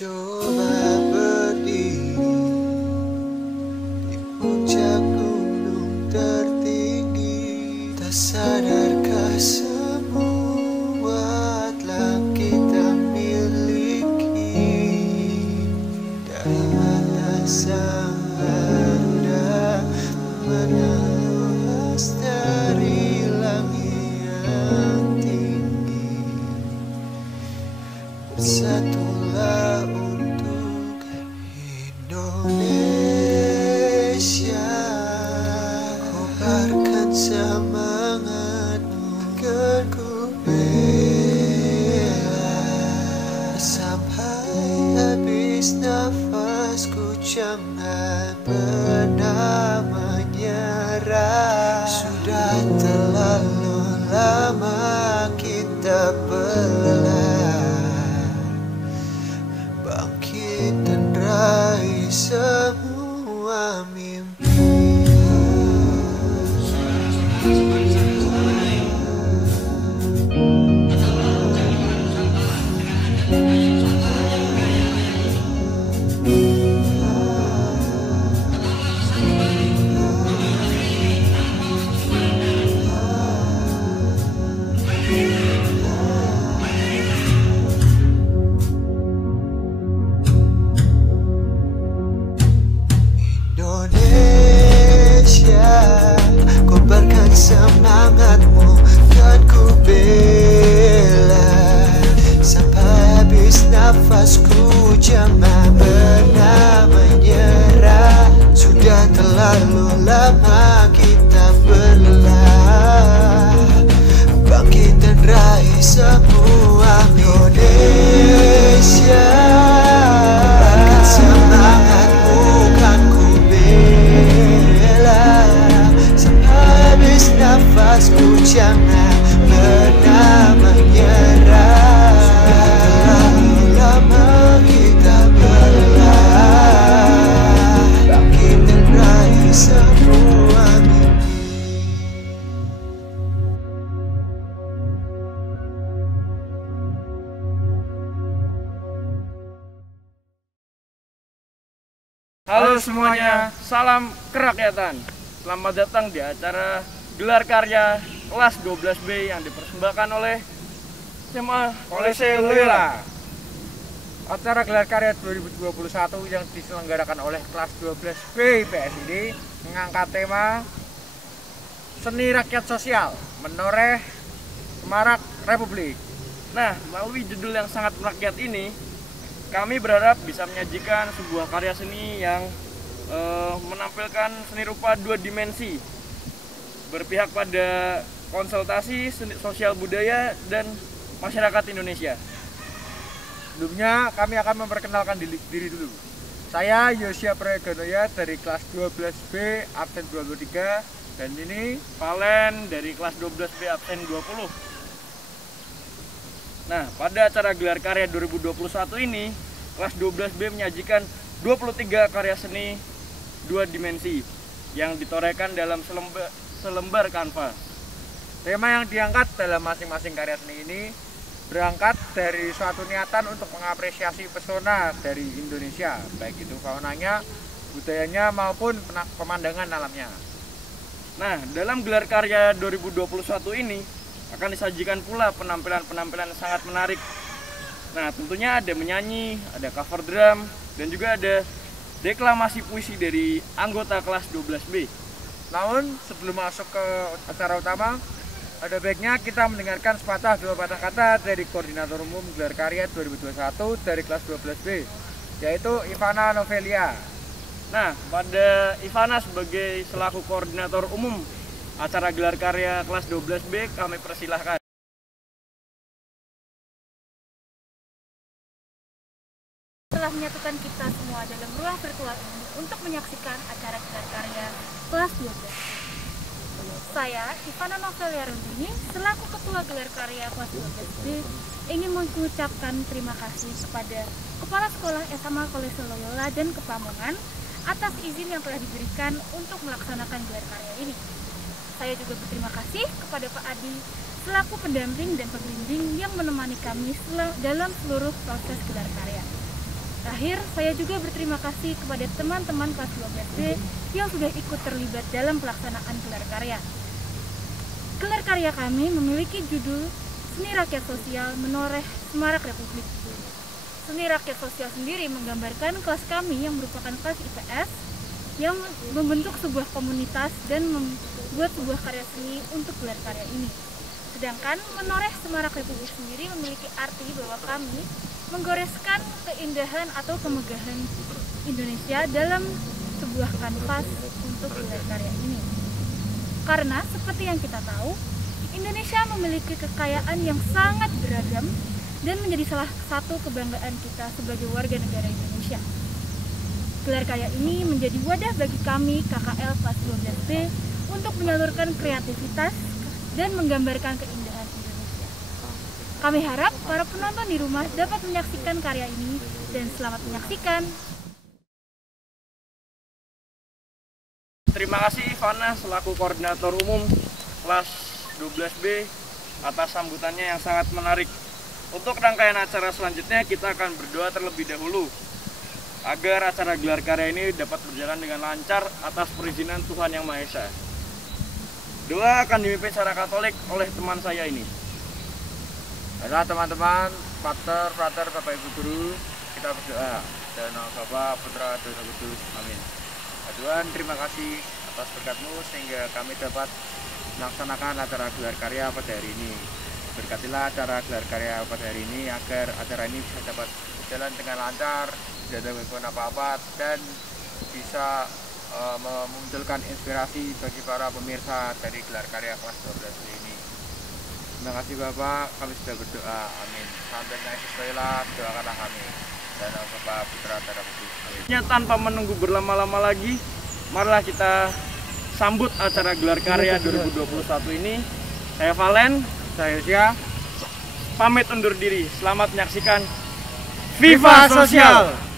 Coba berdiri di puncak gunung tertinggi, tak sadarkah semua telah kita miliki dalam asa ada menaluas dari langit yang tinggi. Bersatulah untuk Indonesia, kobarkan semangatmu, kan ku bela sampai habis nafasku. Jangan pernah menyerah, sudah terlalu lama kita belah. Bangkit dan raih semua mimpi. Indonesia, kobarkan semangatmu, kan ku bela sampai habis nafasku. Jangan pernah menyerah, sudah terlalu lama kita berlelah. Bangkit dan raih semua Indonesia, kobarkan semangatmu, kan ku bela sampai habis nafasku. Jangan pernah menyerah, sudah terlalu lama kita berlah. Bangkit dan raih semua mimpi. Halo semuanya, salam kerakyatan. Selamat datang di acara gelar karya kelas 12B yang dipersembahkan oleh SMA Kolese Loyola. Acara gelar karya 2021 yang diselenggarakan oleh kelas 12B PSID mengangkat tema Seni Rakyat Sosial Menoreh Semarak Republik. Nah, melalui judul yang sangat merakyat ini, kami berharap bisa menyajikan sebuah karya seni yang menampilkan seni rupa dua dimensi, berpihak pada konsultasi sosial budaya dan masyarakat Indonesia. Sebelumnya kami akan memperkenalkan diri dulu. Saya Yosia Prayaganoya dari kelas 12B absen 23, dan ini Valen dari kelas 12B absen 20. Nah, pada acara gelar karya 2021 ini, kelas 12B menyajikan 23 karya seni dua dimensi yang ditorehkan dalam selembar kanvas. tema yang diangkat dalam masing-masing karya seni ini berangkat dari suatu niatan untuk mengapresiasi pesona dari Indonesia, baik itu faunanya, budayanya maupun pemandangan alamnya. Nah, dalam gelar karya 2021 ini akan disajikan pula penampilan-penampilan sangat menarik. Nah, tentunya ada menyanyi, ada cover drum, dan juga ada deklamasi puisi dari anggota kelas 12B. Namun sebelum masuk ke acara utama, ada baiknya kita mendengarkan sepatah dua patah kata dari Koordinator Umum Gelar Karya 2021 dari kelas 12B, yaitu Ivana Novelia. Nah, pada Ivana sebagai selaku Koordinator Umum acara gelar karya kelas 12B, kami persilahkan. Telah menyatukan kita semua dalam ruang virtual ini untuk menyaksikan acara gelar karya kelas 12. Saya, Ivana Novelia Rundini, selaku Ketua Gelar Karya kelas 12B, ingin mengucapkan terima kasih kepada Kepala Sekolah SMA Kolese Loyola dan Kepamongan atas izin yang telah diberikan untuk melaksanakan gelar karya ini. Saya juga berterima kasih kepada Pak Adi selaku pendamping dan pembimbing yang menemani kami dalam seluruh proses gelar karya. Terakhir, saya juga berterima kasih kepada teman-teman kelas 12B yang sudah ikut terlibat dalam pelaksanaan gelar karya. Gelar karya kami memiliki judul Seni Rakyat Sosial Menoreh Semarak Republik. Seni Rakyat Sosial sendiri menggambarkan kelas kami yang merupakan kelas IPS yang membentuk sebuah komunitas dan membuat sebuah karya seni untuk gelar karya ini. Sedangkan Menoreh Semarak Republik sendiri memiliki arti bahwa kami menggoreskan keindahan atau kemegahan Indonesia dalam sebuah kanvas untuk gelar karya ini. Karena seperti yang kita tahu, Indonesia memiliki kekayaan yang sangat beragam dan menjadi salah satu kebanggaan kita sebagai warga negara Indonesia. Gelar karya ini menjadi wadah bagi kami KKL kelas 12B untuk menyalurkan kreativitas dan menggambarkan keindahan Indonesia. Kami harap para penonton di rumah dapat menyaksikan karya ini dan selamat menyaksikan. Terima kasih Ivana selaku koordinator umum kelas 12B atas sambutannya yang sangat menarik. Untuk rangkaian acara selanjutnya kita akan berdoa terlebih dahulu agar acara gelar karya ini dapat berjalan dengan lancar atas perizinan Tuhan Yang Maha Esa. Doa akan dipimpin secara Katolik oleh teman saya ini. Baiklah teman-teman, Pater, Bapak Ibu Guru, kita berdoa. Dalam nama Bapa, Putra, dan Roh Kudus. Amin. Tuhan, terima kasih atas berkat-Mu sehingga kami dapat melaksanakan acara gelar karya pada hari ini. Berkatilah acara gelar karya pada hari ini agar acara ini bisa dapat berjalan dengan lancar, tidak ada gangguan apa-apa, dan bisa memunculkan inspirasi bagi para pemirsa dari gelar karya kelas 12 ini. Terima kasih Bapak, kami sudah berdoa. Amin. Sampai Yesus Toilah, doakanlah kami. Dan Bapa, Putra, dan Roh Kudus. Amin. Tanpa menunggu berlama-lama lagi, marilah kita sambut acara gelar karya 2021 ini. Saya Valen, Saya Yosia, pamit undur diri. Selamat menyaksikan Viva Sosial!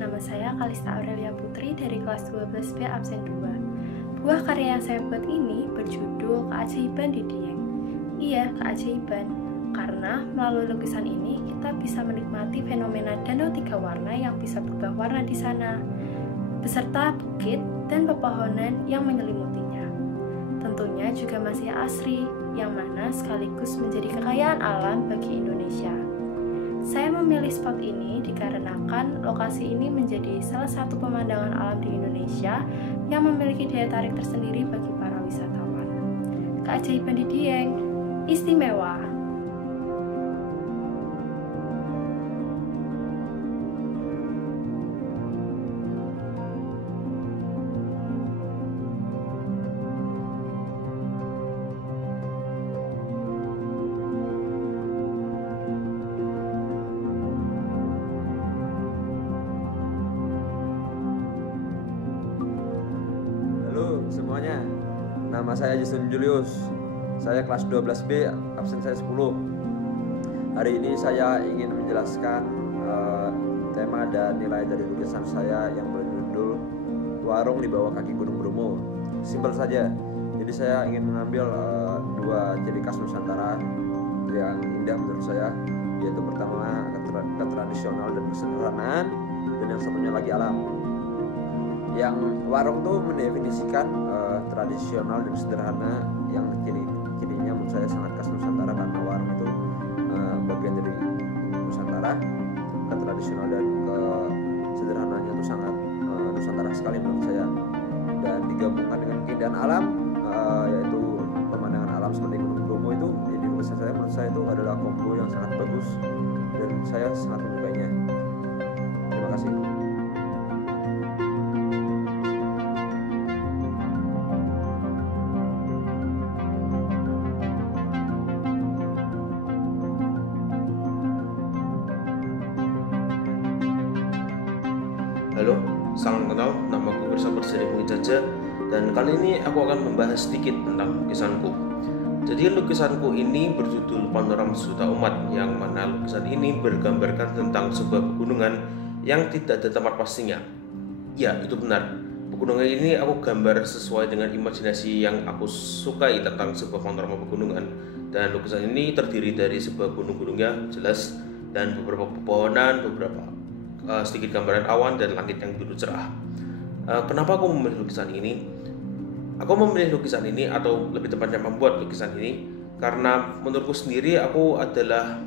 nama saya Kalista Aurelia Putri dari kelas 12B absen 2. Buah karya yang saya buat ini berjudul Keajaiban di Dieng. Iya, keajaiban, karena melalui lukisan ini kita bisa menikmati fenomena danau 3 warna yang bisa berubah warna di sana, beserta bukit dan pepohonan yang menyelimutinya. Tentunya juga masih asri, yang mana sekaligus menjadi kekayaan alam bagi Indonesia. Saya memilih spot ini dikarenakan lokasi ini menjadi salah satu pemandangan alam di Indonesia yang memiliki daya tarik tersendiri bagi para wisatawan. Keajaiban di Dieng, istimewa. Semuanya, nama saya Jason Julius. Saya kelas 12B, absen saya 10. Hari ini saya ingin menjelaskan tema dan nilai dari lukisan saya yang berjudul Warung di Bawah Kaki Gunung Bromo. Simpel saja. Jadi saya ingin mengambil dua ciri khas Nusantara yang indah menurut saya, yaitu pertama ketradisional dan kesederhanaan, dan yang satunya lagi alam. Yang warung tuh mendefinisikan tradisional dan sederhana, yang cirinya menurut saya sangat khas Nusantara, karena warung itu bagian dari Nusantara. Tradisional dan sederhananya itu sangat Nusantara sekali menurut saya, dan digabungkan dengan keindahan alam, yaitu pemandangan alam seperti Gunung Bromo itu. Jadi lukisan saya menurut saya itu adalah kombo yang sangat bagus dan saya sangat menyukainya. Terima kasih. Halo, salam kenal, namaku Bersabar dari Bukit Jaja, dan kali ini aku akan membahas sedikit tentang lukisanku. Jadi lukisanku ini berjudul Panorama Sejuta Umat, yang mana lukisan ini bergambarkan tentang sebuah pegunungan yang tidak ada tempat pastinya. Ya, itu benar. Pegunungan ini aku gambar sesuai dengan imajinasi yang aku sukai tentang sebuah panorama pegunungan. Dan lukisan ini terdiri dari sebuah gunung-gunungnya jelas, dan beberapa pepohonan, beberapa sedikit gambaran awan dan langit yang biru cerah. Kenapa aku memilih lukisan ini? Aku memilih lukisan ini, atau lebih tepatnya membuat lukisan ini, karena menurutku sendiri aku adalah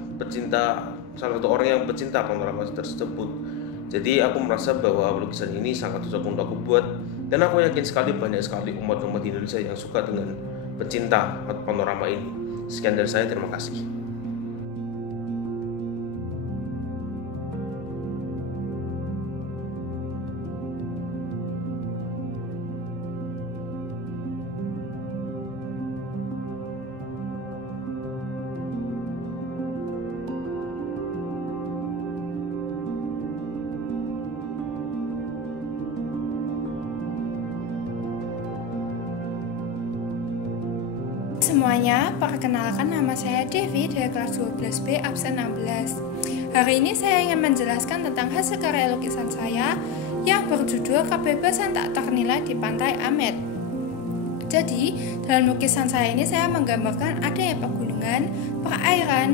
salah satu orang yang pecinta panorama tersebut. Jadi aku merasa bahwa lukisan ini sangat cocok untuk aku buat, dan aku yakin sekali banyak sekali umat-umat di Indonesia yang suka dengan pecinta panorama ini. Sekian dari saya, terima kasih. Semuanya, perkenalkan nama saya Devi dari kelas 12B absen 16. Hari ini saya ingin menjelaskan tentang hasil karya lukisan saya yang berjudul Kebebasan Tak Ternilai di Pantai Amet. Jadi, dalam lukisan saya ini saya menggambarkan adanya pegunungan, perairan,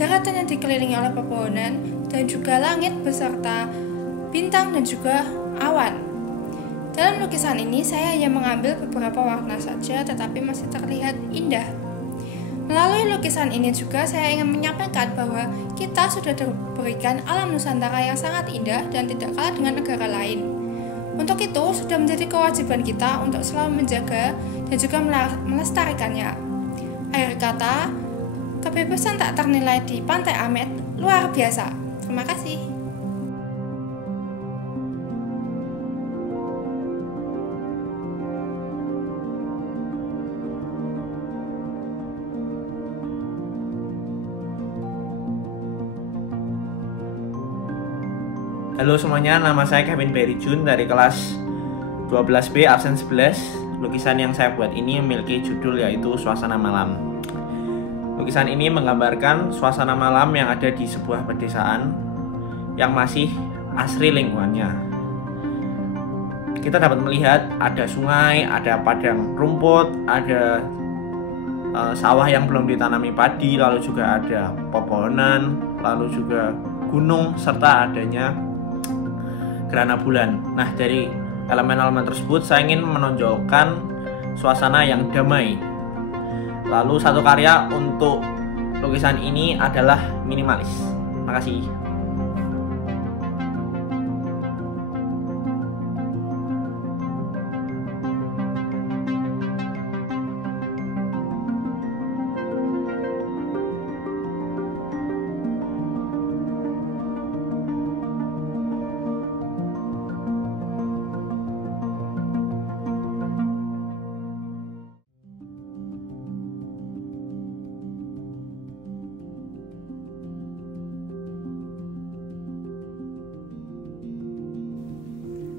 daratan yang dikelilingi oleh pepohonan, dan juga langit beserta bintang dan juga awan. Dalam lukisan ini saya hanya mengambil beberapa warna saja, tetapi masih terlihat indah. Melalui lukisan ini juga saya ingin menyampaikan bahwa kita sudah diberikan alam Nusantara yang sangat indah dan tidak kalah dengan negara lain. Untuk itu sudah menjadi kewajiban kita untuk selalu menjaga dan juga melestarikannya. Akhir kata, kebebasan tak ternilai di Pantai Amet luar biasa. Terima kasih. Halo semuanya, nama saya Kevin Berry Jun dari kelas 12B absen 11. Lukisan yang saya buat ini memiliki judul yaitu Suasana Malam. Lukisan ini menggambarkan suasana malam yang ada di sebuah pedesaan yang masih asri lingkungannya. Kita dapat melihat ada sungai, ada padang rumput, ada sawah yang belum ditanami padi, lalu juga ada pepohonan, lalu juga gunung, serta adanya gerhana bulan. Nah, dari elemen-elemen tersebut saya ingin menonjolkan suasana yang damai. Lalu satu karya untuk lukisan ini adalah minimalis. Terima kasih.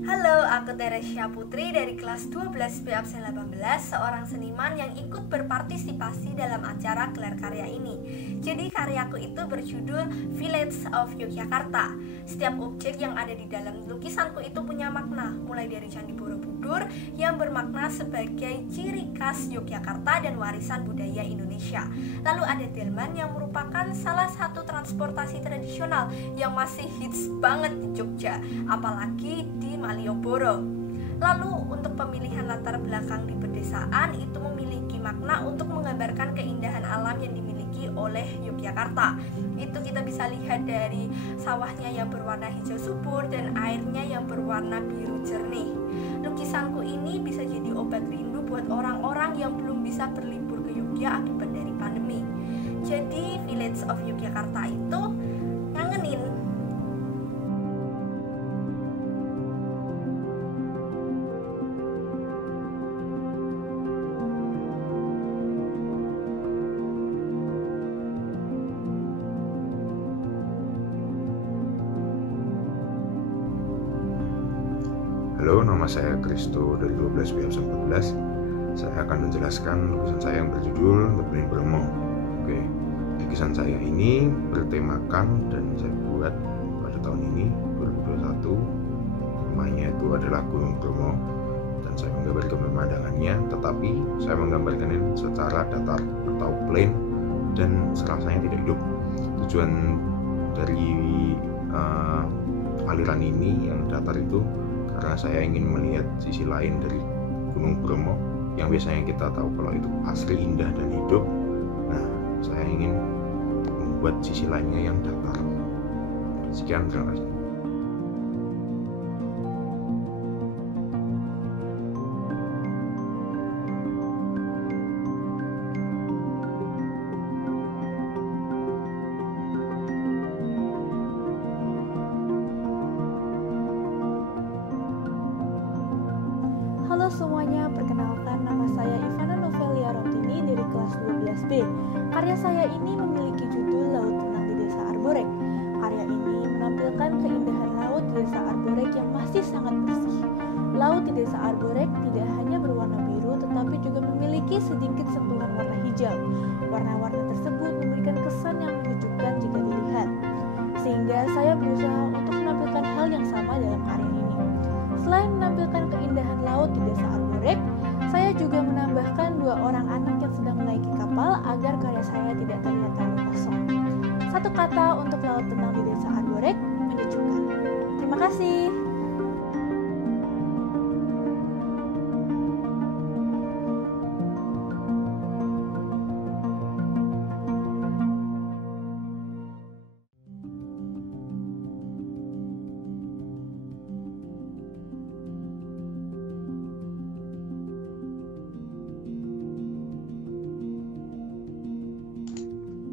Halo, aku Teresia Putri dari kelas 12B absen 18, seorang seniman yang ikut berpartisipasi dalam acara gelar karya ini. Jadi karyaku itu berjudul Village of Yogyakarta. Setiap objek yang ada di dalam lukisanku itu punya makna, mulai dari Candi Borobudur yang bermakna sebagai ciri khas Yogyakarta dan warisan budaya Indonesia. Lalu ada delman yang merupakan salah satu transportasi tradisional yang masih hits banget di Jogja, apalagi di Malioboro. Lalu untuk pemilihan latar belakang di pedesaan itu memiliki makna untuk menggambarkan keindahan alam yang dimiliki oleh Yogyakarta. Itu kita bisa lihat dari sawahnya yang berwarna hijau subur dan airnya yang berwarna biru jernih. Lukisanku ini bisa jadi obat rindu buat orang-orang yang belum bisa berlibur ke Yogyakarta akibat dari pandemi. Jadi Village of Yogyakarta itu ngangenin. Halo, nama saya Kristo dari 12B absen 14. Saya akan menjelaskan lukisan saya yang berjudul The Blind Bromo. Oke, lukisan saya ini bertemakan dan saya buat pada tahun ini 2021. Temanya itu adalah Gunung Bromo dan saya menggambarkan pemandangannya, tetapi saya menggambarkannya secara datar atau plain dan serasanya tidak hidup. Tujuan dari aliran ini yang datar itu karena saya ingin melihat sisi lain dari Gunung Bromo yang biasanya kita tahu kalau itu asli, indah dan hidup. Nah, saya ingin membuat sisi lainnya yang datar. Sekian, terima kasih. Halo semuanya, perkenalkan nama saya Ivana Novelia Rondini dari kelas 12B. Karya saya ini memiliki judul Laut Tenang di Desa Arborek. Karya ini menampilkan keindahan laut di Desa Arborek yang masih sangat bersih. Laut di Desa Arborek tidak hanya berwarna biru, tetapi juga memiliki sedikit sentuhan warna hijau. Warna-warna tersebut memberikan kesan yang menyejukkan jika dilihat. Sehingga saya berusaha untuk menampilkan hal yang sama dalam karya ini. Selain menampilkan keindahan laut di Desa Arborek, saya juga menambahkan 2 orang anak yang sedang menaiki kapal agar karya saya tidak terlihat terlalu kosong. Satu kata untuk laut tenang di Desa Arborek, menyejukkan. Terima kasih.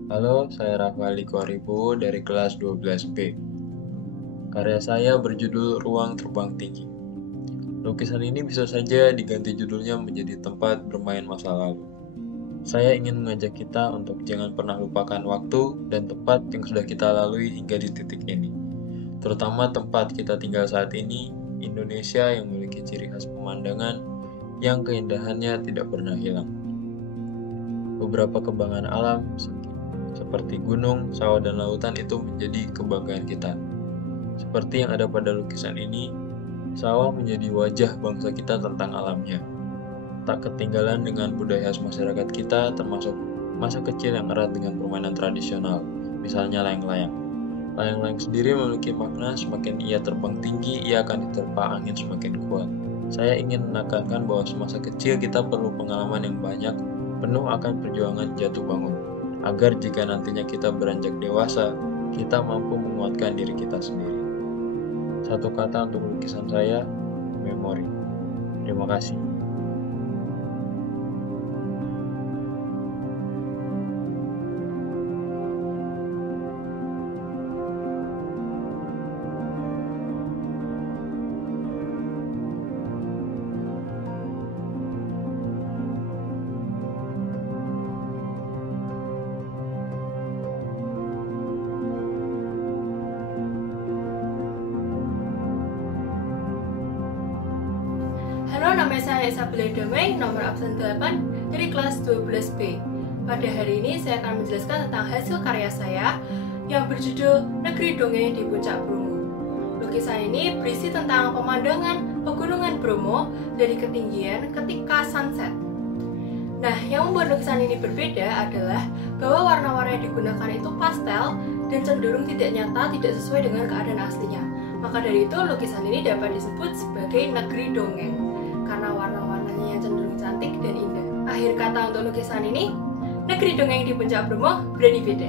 Halo, saya Rafael Iko dari kelas 12B. Karya saya berjudul Ruang Terbang Tinggi. Lukisan ini bisa saja diganti judulnya menjadi tempat bermain masa lalu. Saya ingin mengajak kita untuk jangan pernah lupakan waktu dan tempat yang sudah kita lalui hingga di titik ini. Terutama tempat kita tinggal saat ini, Indonesia yang memiliki ciri khas pemandangan yang keindahannya tidak pernah hilang. Beberapa kebanggaan alam seperti gunung, sawah, dan lautan itu menjadi kebanggaan kita. Seperti yang ada pada lukisan ini, sawah menjadi wajah bangsa kita tentang alamnya. Tak ketinggalan dengan budaya khas masyarakat kita, termasuk masa kecil yang erat dengan permainan tradisional, misalnya layang-layang. Layang-layang sendiri memiliki makna semakin ia terbang tinggi, ia akan diterpa angin semakin kuat. Saya ingin menekankan bahwa semasa kecil kita perlu pengalaman yang banyak, penuh akan perjuangan jatuh bangun, agar jika nantinya kita beranjak dewasa, kita mampu menguatkan diri kita sendiri. Satu kata untuk lukisan saya, memori. Terima kasih. Halo, nama saya Isabella Damai, nomor absen 8 dari kelas 12B. Pada hari ini saya akan menjelaskan tentang hasil karya saya yang berjudul Negeri Dongeng di Puncak Bromo. Lukisan ini berisi tentang pemandangan pegunungan Bromo dari ketinggian ketika sunset. Nah, yang membuat lukisan ini berbeda adalah bahwa warna-warna yang digunakan itu pastel dan cenderung tidak nyata, tidak sesuai dengan keadaan aslinya. Maka dari itu, lukisan ini dapat disebut sebagai negeri dongeng karena warna-warnanya yang cenderung cantik dan indah. Akhir kata untuk lukisan ini, negeri dongeng di Puncak Bromo berani beda.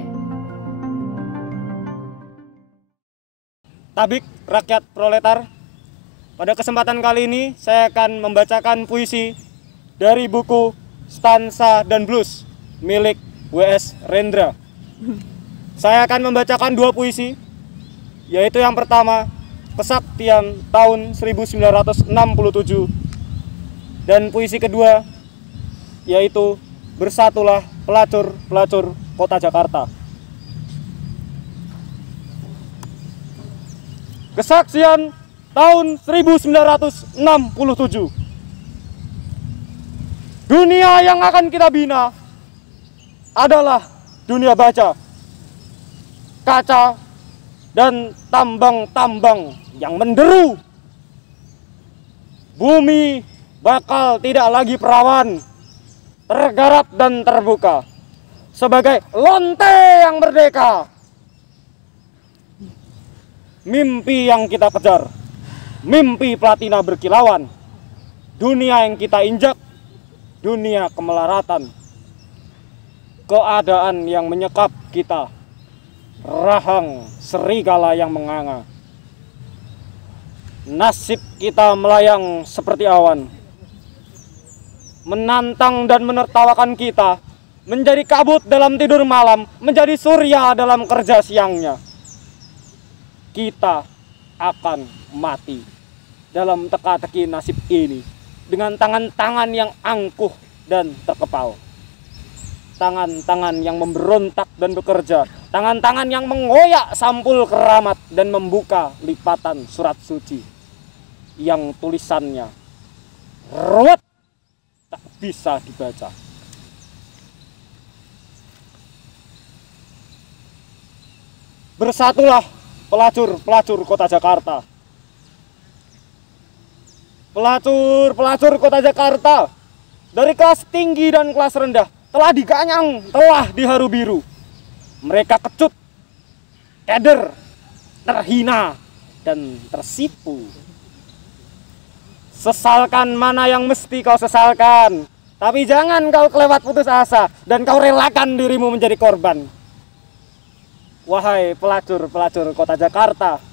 Tabik rakyat proletar. Pada kesempatan kali ini saya akan membacakan puisi dari buku Stansa dan Blues milik W.S. Rendra. Saya akan membacakan dua puisi, yaitu yang pertama Kesaktian tahun 1967 dan puisi kedua yaitu Bersatulah Pelacur-Pelacur Kota Jakarta. Kesaksian tahun 1967. Dunia yang akan kita bina adalah dunia baja, kaca, dan tambang-tambang yang menderu. Bumi bakal tidak lagi perawan, tergarap dan terbuka sebagai lonte yang merdeka. Mimpi yang kita kejar, mimpi platina berkilauan, dunia yang kita injak, dunia kemelaratan, keadaan yang menyekap kita, rahang serigala yang menganga. Nasib kita melayang seperti awan, menantang dan menertawakan kita, menjadi kabut dalam tidur malam, menjadi surya dalam kerja siangnya. Kita akan mati dalam teka-teki nasib ini dengan tangan-tangan yang angkuh dan terkepal. Tangan-tangan yang memberontak dan bekerja, tangan-tangan yang mengoyak sampul keramat dan membuka lipatan surat suci yang tulisannya ruwet tak bisa dibaca. Bersatulah pelacur-pelacur kota Jakarta. Pelacur-pelacur kota Jakarta dari kelas tinggi dan kelas rendah telah diganyang, telah diharu biru. Mereka kecut, keder, terhina, dan tersipu. Sesalkan mana yang mesti kau sesalkan, tapi jangan kau kelewat putus asa dan kau relakan dirimu menjadi korban. Wahai pelacur-pelacur kota Jakarta,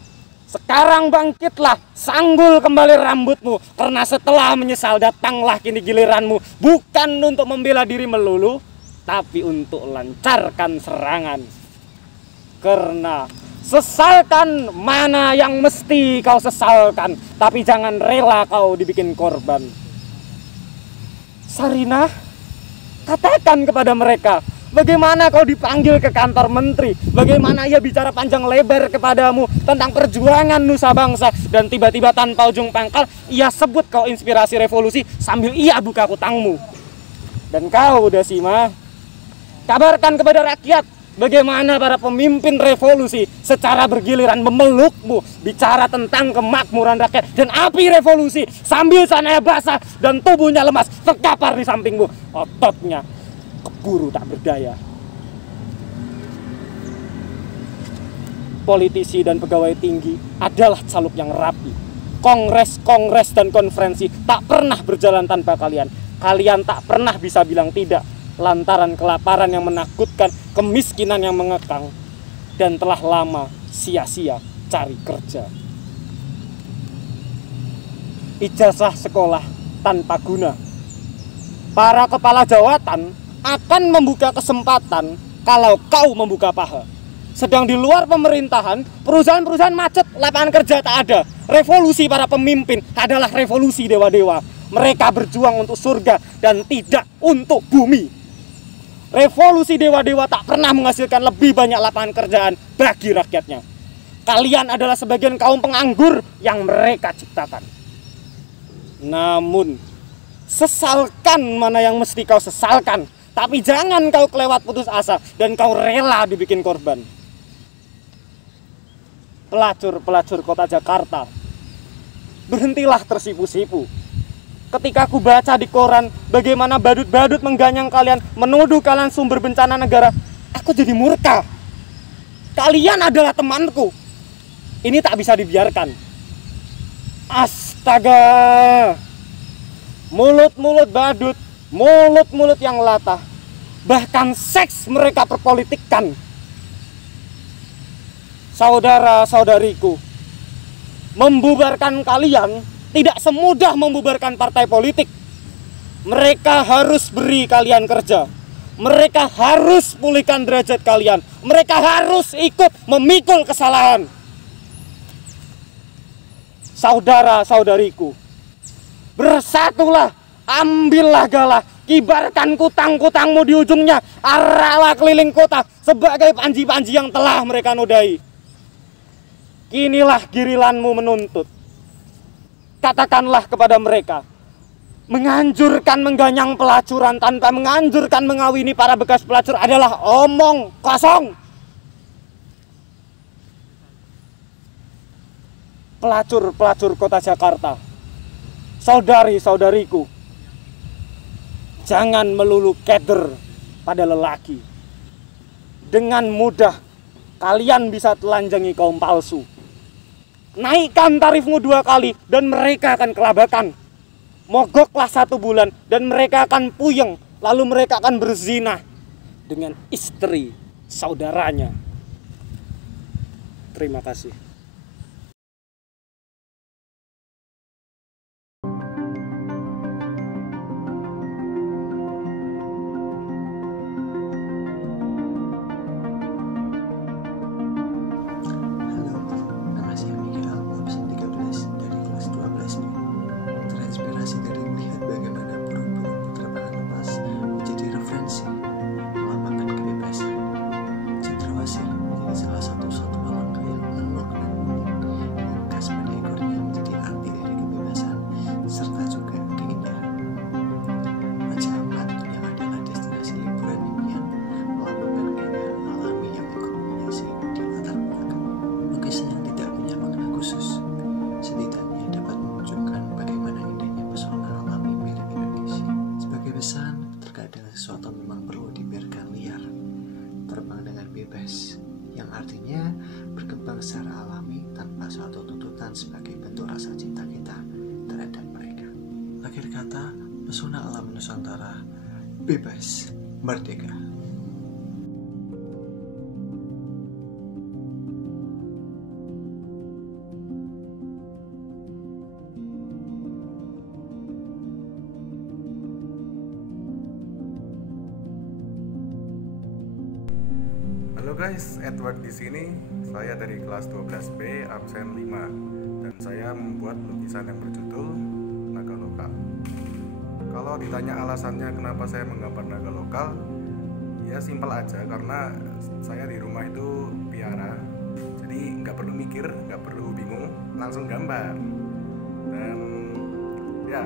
sekarang bangkitlah, sanggul kembali rambutmu, karena setelah menyesal datanglah kini giliranmu, bukan untuk membela diri melulu, tapi untuk lancarkan serangan. Karena sesalkan mana yang mesti kau sesalkan, tapi jangan rela kau dibikin korban. Sarina, katakan kepada mereka, bagaimana kau dipanggil ke kantor menteri, bagaimana ia bicara panjang lebar kepadamu tentang perjuangan nusa bangsa, dan tiba-tiba tanpa ujung pangkal ia sebut kau inspirasi revolusi sambil ia buka kutangmu. Dan kau, Dasima, kabarkan kepada rakyat bagaimana para pemimpin revolusi secara bergiliran memelukmu, bicara tentang kemakmuran rakyat dan api revolusi sambil sananya basah dan tubuhnya lemas terkapar di sampingmu, ototnya keburu tak berdaya. Politisi dan pegawai tinggi adalah caluk yang rapi. Kongres dan konferensi tak pernah berjalan tanpa kalian. Kalian tak pernah bisa bilang tidak lantaran kelaparan yang menakutkan, kemiskinan yang mengekang, dan telah lama sia-sia cari kerja. Ijazah sekolah tanpa guna. Para kepala jawatan akan membuka kesempatan kalau kau membuka paha. Sedang di luar pemerintahan, perusahaan-perusahaan macet, lapangan kerja tak ada. Revolusi para pemimpin adalah revolusi dewa-dewa. Mereka berjuang untuk surga dan tidak untuk bumi. Revolusi dewa-dewa tak pernah menghasilkan lebih banyak lapangan kerjaan bagi rakyatnya. Kalian adalah sebagian kaum penganggur yang mereka ciptakan. Namun, sesalkan mana yang mesti kau sesalkan. Tapi jangan kau kelewat putus asa dan kau rela dibikin korban. Pelacur-pelacur kota Jakarta, berhentilah tersipu-sipu. Ketika aku baca di koran bagaimana badut-badut mengganyang kalian, menuduh kalian sumber bencana negara, aku jadi murka. Kalian adalah temanku. Ini tak bisa dibiarkan. Astaga. Mulut-mulut badut, mulut-mulut yang latah, bahkan seks mereka perpolitikkan. Saudara-saudariku, membubarkan kalian tidak semudah membubarkan partai politik. Mereka harus beri kalian kerja. Mereka harus pulihkan derajat kalian. Mereka harus ikut memikul kesalahan. Saudara-saudariku, bersatulah, ambillah galah, kibarkan kutang-kutangmu di ujungnya, arahlah keliling kota sebagai panji-panji yang telah mereka nodai. Kinilah giliranmu menuntut. Katakanlah kepada mereka, menganjurkan mengganyang pelacuran tanpa menganjurkan mengawini para bekas pelacur adalah omong kosong. Pelacur-pelacur kota Jakarta, saudari-saudariku, jangan melulu keder pada lelaki. Dengan mudah kalian bisa telanjangi kaum palsu. Naikkan tarifmu 2 kali dan mereka akan kelabakan. Mogoklah 1 bulan dan mereka akan puyeng. Lalu mereka akan berzina dengan istri saudaranya. Terima kasih. artinya berkembang secara alami tanpa suatu tuntutan sebagai bentuk rasa cinta kita terhadap mereka. Akhir kata, pesona alam Nusantara bebas, merdeka. Halo guys, Edward di sini. Saya dari kelas 12B absen 5 dan saya membuat lukisan yang berjudul Naga Lokal. Kalau ditanya alasannya kenapa saya menggambar naga lokal, ya simpel aja, karena saya di rumah itu piara. Jadi nggak perlu mikir, nggak perlu bingung, langsung gambar. Dan ya,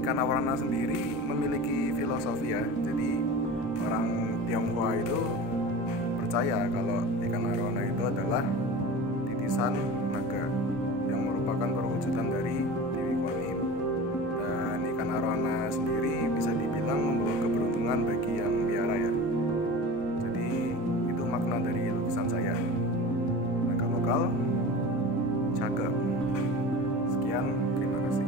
ikan awarana sendiri memiliki filosofi ya. Jadi orang Tionghoa itu percaya kalau ikan arowana itu adalah titisan naga yang merupakan perwujudan dari Dewi Kuan Yin. Dan ikan arowana sendiri bisa dibilang membawa keberuntungan bagi yang biara ya. Jadi itu makna dari lukisan saya. Naga lokal, cakep. Sekian, terima kasih.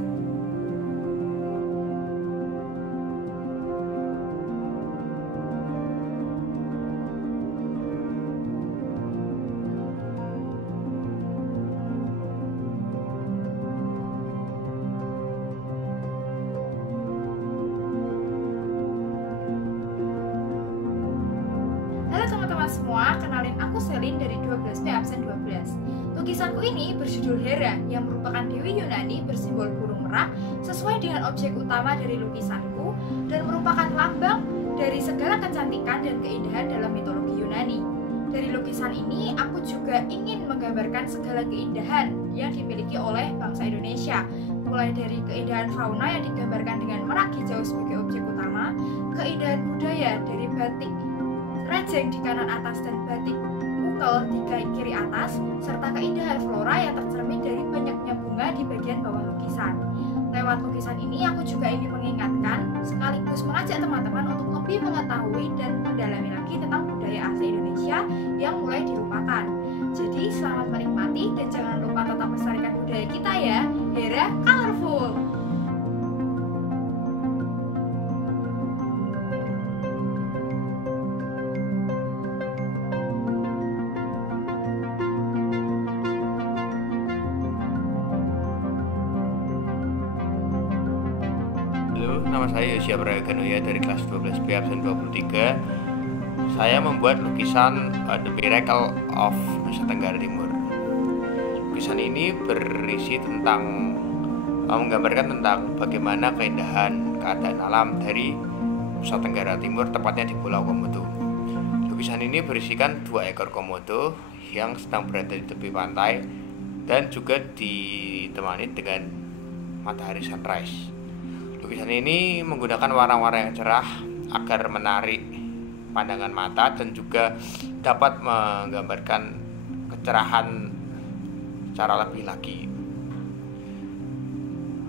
Halo teman-teman semua, kenalin aku Selin dari 12B absen 12. Lukisanku ini berjudul Hera yang merupakan Dewi Yunani bersimbol burung merah sesuai dengan objek utama dari lukisanku dan merupakan lambang dari segala kecantikan dan keindahan dalam mitologi Yunani. Dari lukisan ini, aku juga ingin menggambarkan segala keindahan yang dimiliki oleh bangsa Indonesia, mulai dari keindahan fauna yang digambarkan dengan merak hijau sebagai objek utama, keindahan budaya dari batik rejeng di kanan atas dan batik ukel di kiri atas, serta keindahan flora yang tercermin dari banyaknya bunga di bagian bawah lukisan. Lewat lukisan ini, aku juga ingin mengingatkan sekaligus mengajak teman-teman untuk lebih mengetahui dan mendalami lagi tentang budaya asli Indonesia yang mulai dilupakan. Jadi selamat menikmati dan jangan lupa tetap melestarikan budaya kita ya. Hera Colorful. Halo, nama saya Yosia Prayoganoya dari kelas 12B absen 23. Saya membuat lukisan The Miracle of Nusa Tenggara Timur. Lukisan ini berisi tentang menggambarkan tentang bagaimana keindahan keadaan alam dari Nusa Tenggara Timur, tepatnya di Pulau Komodo. Lukisan ini berisikan 2 ekor komodo yang sedang berada di tepi pantai dan juga ditemani dengan matahari sunrise. Lukisan ini menggunakan warna-warna yang cerah agar menarik pandangan mata dan juga dapat menggambarkan kecerahan secara lebih lagi.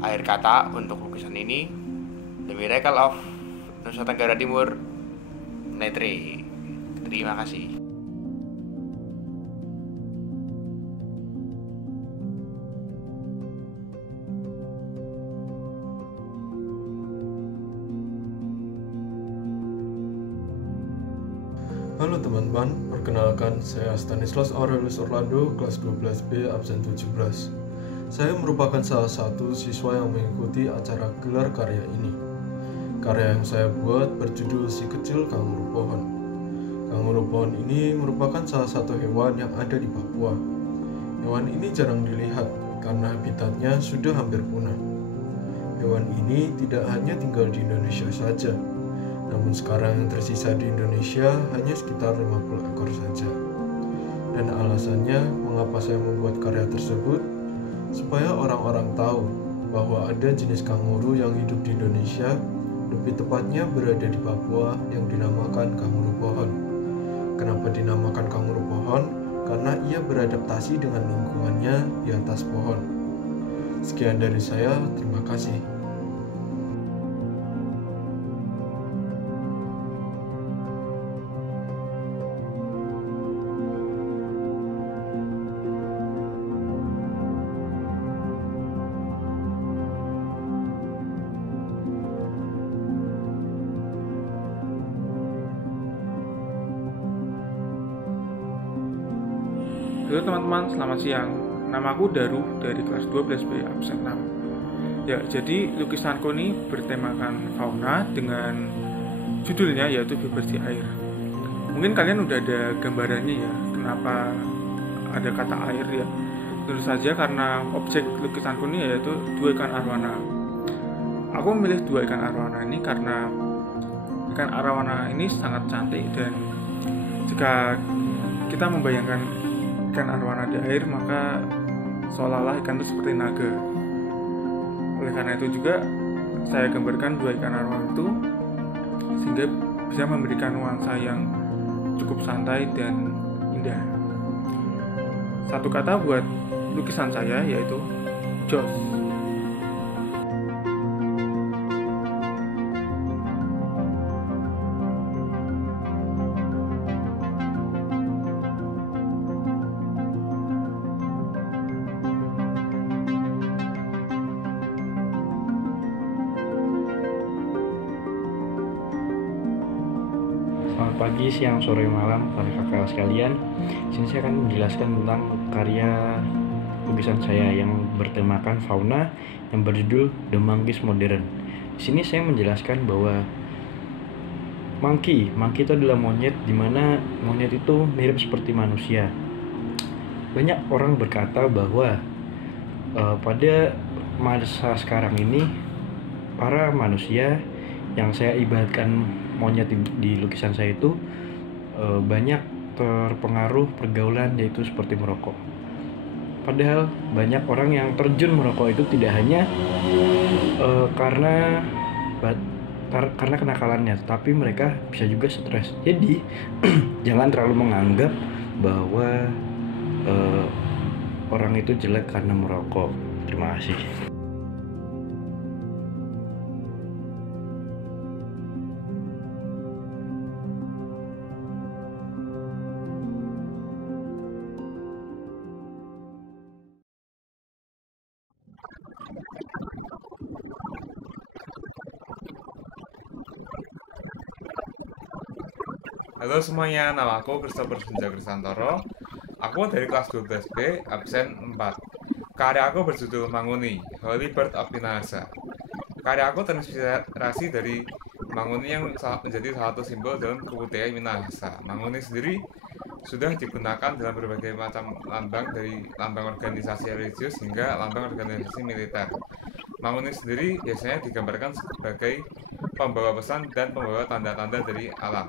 Akhir kata untuk lukisan ini, The Miracle of Nusa Tenggara Timur, Netre. Terima kasih. Halo teman-teman, perkenalkan saya Stanislaus Aurelius Orlando, kelas 12B absen 17. Saya merupakan salah satu siswa yang mengikuti acara gelar karya ini. Karya yang saya buat berjudul Si Kecil Kanguru Pohon. Kanguru pohon ini merupakan salah satu hewan yang ada di Papua. Hewan ini jarang dilihat karena habitatnya sudah hampir punah. Hewan ini tidak hanya tinggal di Indonesia saja, namun sekarang yang tersisa di Indonesia hanya sekitar 50 ekor saja. Dan alasannya mengapa saya membuat karya tersebut, supaya orang-orang tahu bahwa ada jenis kanguru yang hidup di Indonesia, lebih tepatnya berada di Papua, yang dinamakan kanguru pohon. Kenapa dinamakan kanguru pohon? Karena ia beradaptasi dengan lingkungannya di atas pohon. Sekian dari saya, terima kasih. Halo teman-teman, selamat siang. Namaku Daru dari kelas 12B absen 6. Ya, jadi lukisanku ini bertemakan fauna dengan judulnya yaitu Bebas di Air. Mungkin kalian udah ada gambarannya ya, kenapa ada kata air ya. Tentu saja karena objek lukisanku ini yaitu 2 ikan arwana. Aku memilih 2 ikan arwana ini karena ikan arwana ini sangat cantik, dan jika kita membayangkan ikan arwana di air, maka seolah-olah ikan itu seperti naga. Oleh karena itu juga saya gambarkan 2 ikan arwana itu sehingga bisa memberikan nuansa yang cukup santai dan indah. Satu kata buat lukisan saya yaitu joss. Selamat pagi, siang, sore, malam para kakak sekalian. Sini saya akan menjelaskan tentang karya lukisan saya yang bertemakan fauna yang berjudul The Monkeys Modern. Di sini saya menjelaskan bahwa monkey itu adalah monyet, di mana monyet itu mirip seperti manusia. Banyak orang berkata bahwa pada masa sekarang ini para manusia yang saya ibaratkan monyet di lukisan saya itu banyak terpengaruh pergaulan, yaitu seperti merokok. Padahal banyak orang yang terjun merokok itu tidak hanya karena kenakalannya, tapi mereka bisa juga stres. Jadi jangan terlalu menganggap bahwa orang itu jelek karena merokok. Terima kasih. Halo semuanya, nama aku Christopher Sunja Krisantoro. Aku dari kelas 12B, absen 4. Karya aku berjudul Manguni, Holy Bird of Minahasa. Karya aku terinspirasi dari Manguni yang menjadi salah satu simbol dalam kebudayaan Minahasa. Manguni sendiri sudah digunakan dalam berbagai macam lambang, dari lambang organisasi religius hingga lambang organisasi militer. Manguni sendiri biasanya digambarkan sebagai pembawa pesan dan pembawa tanda-tanda dari alam.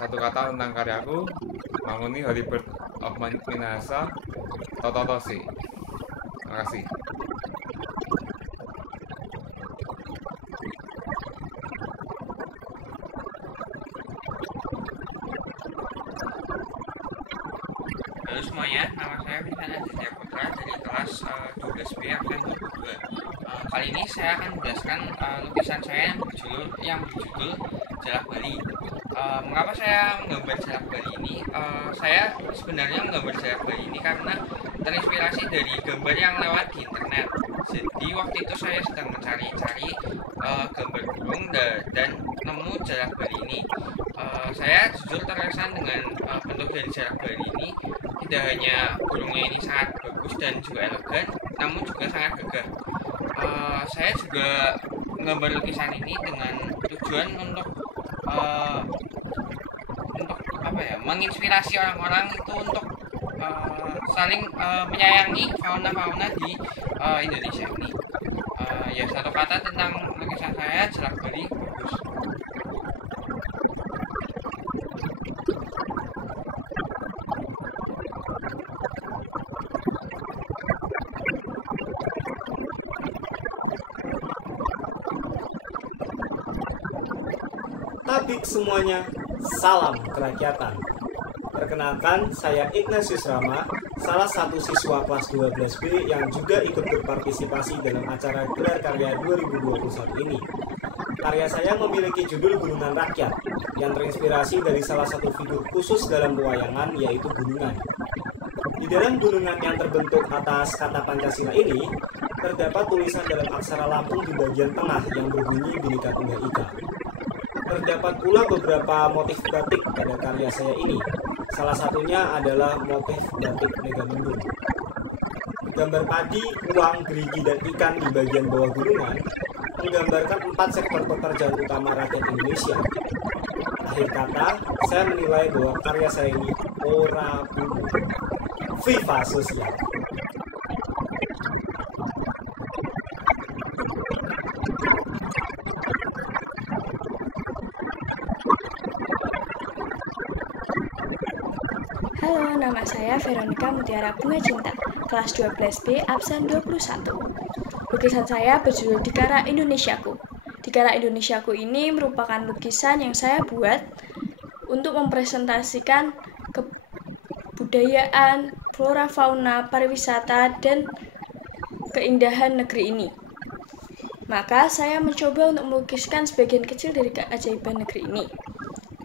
Satu kata tentang karyaku, Manguni Holy Bird of Minahasa, Tototosi. Terima kasih. Halo semuanya, nama saya Vincent Aditya Putra dari kelas 12B absen 22. Kali ini saya akan menjelaskan lukisan saya yang berjudul Jalak Bali. Mengapa saya menggambar Jalak Bali ini? Saya sebenarnya menggambar Jalak Bali ini karena terinspirasi dari gambar yang lewat di internet. Jadi waktu itu saya sedang mencari-cari gambar burung dan nemu Jalak Bali ini. Saya jujur terkesan dengan bentuk dari Jalak Bali ini. Tidak hanya burungnya ini sangat bagus dan juga elegan, namun juga sangat gagah. Saya juga menggambar lukisan ini dengan tujuan untuk menginspirasi orang-orang itu untuk saling menyayangi fauna-fauna di Indonesia ini. Ya, satu kata tentang lukisan saya, Jalak Bali bagus. Tabik semuanya, salam kerakyatan. Perkenalkan, saya Ignatius Rama, salah satu siswa kelas 12B yang juga ikut berpartisipasi dalam acara Gelar Karya 2021 ini. Karya saya memiliki judul Gunungan Rakyat, yang terinspirasi dari salah satu figur khusus dalam pewayangan, yaitu gunungan. Di dalam gunungan yang terbentuk atas kata Pancasila ini, terdapat tulisan dalam aksara Lampung di bagian tengah yang berbunyi Bhinneka Tunggal Ika. Terdapat pula beberapa motif batik pada karya saya ini. Salah satunya adalah motif batik Megamendung. Gambar padi, uang, gerigi, dan ikan di bagian bawah gunungan menggambarkan 4 sektor pekerjaan utama rakyat Indonesia. Akhir kata, saya menilai bahwa karya saya ini ora bulu. Viva Sosial. Halo, nama saya Veronica Mutiara Bunga Cinta, kelas 12B, absen 21. Lukisan saya berjudul Dikara Indonesiaku. di Karya Indonesiaku ini merupakan lukisan yang saya buat untuk mempresentasikan kebudayaan, flora, fauna, pariwisata, dan keindahan negeri ini. Maka saya mencoba untuk melukiskan sebagian kecil dari keajaiban negeri ini.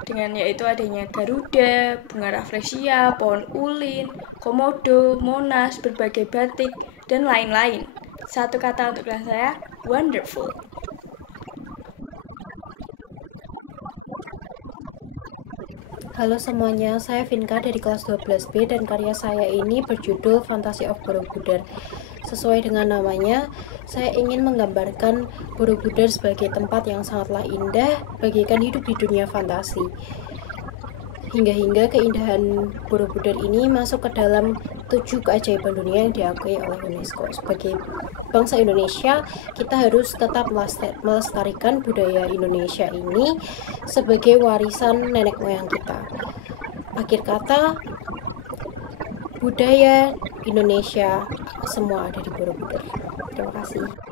Dengan yaitu adanya Garuda, bunga rafflesia, pohon ulin, komodo, monas, berbagai batik, dan lain-lain. Satu kata untuk kelas saya, wonderful. Halo semuanya, saya Vinka dari kelas 12B dan karya saya ini berjudul Fantasy of Borobudur. Sesuai dengan namanya, saya ingin menggambarkan Borobudur sebagai tempat yang sangatlah indah, bagaikan hidup di dunia fantasi. Hingga keindahan Borobudur ini masuk ke dalam 7 keajaiban dunia yang diakui oleh UNESCO. Sebagai bangsa Indonesia, kita harus tetap melestarikan budaya Indonesia ini sebagai warisan nenek moyang kita. Akhir kata, budaya Indonesia semua ada di Borobudur. Terima kasih.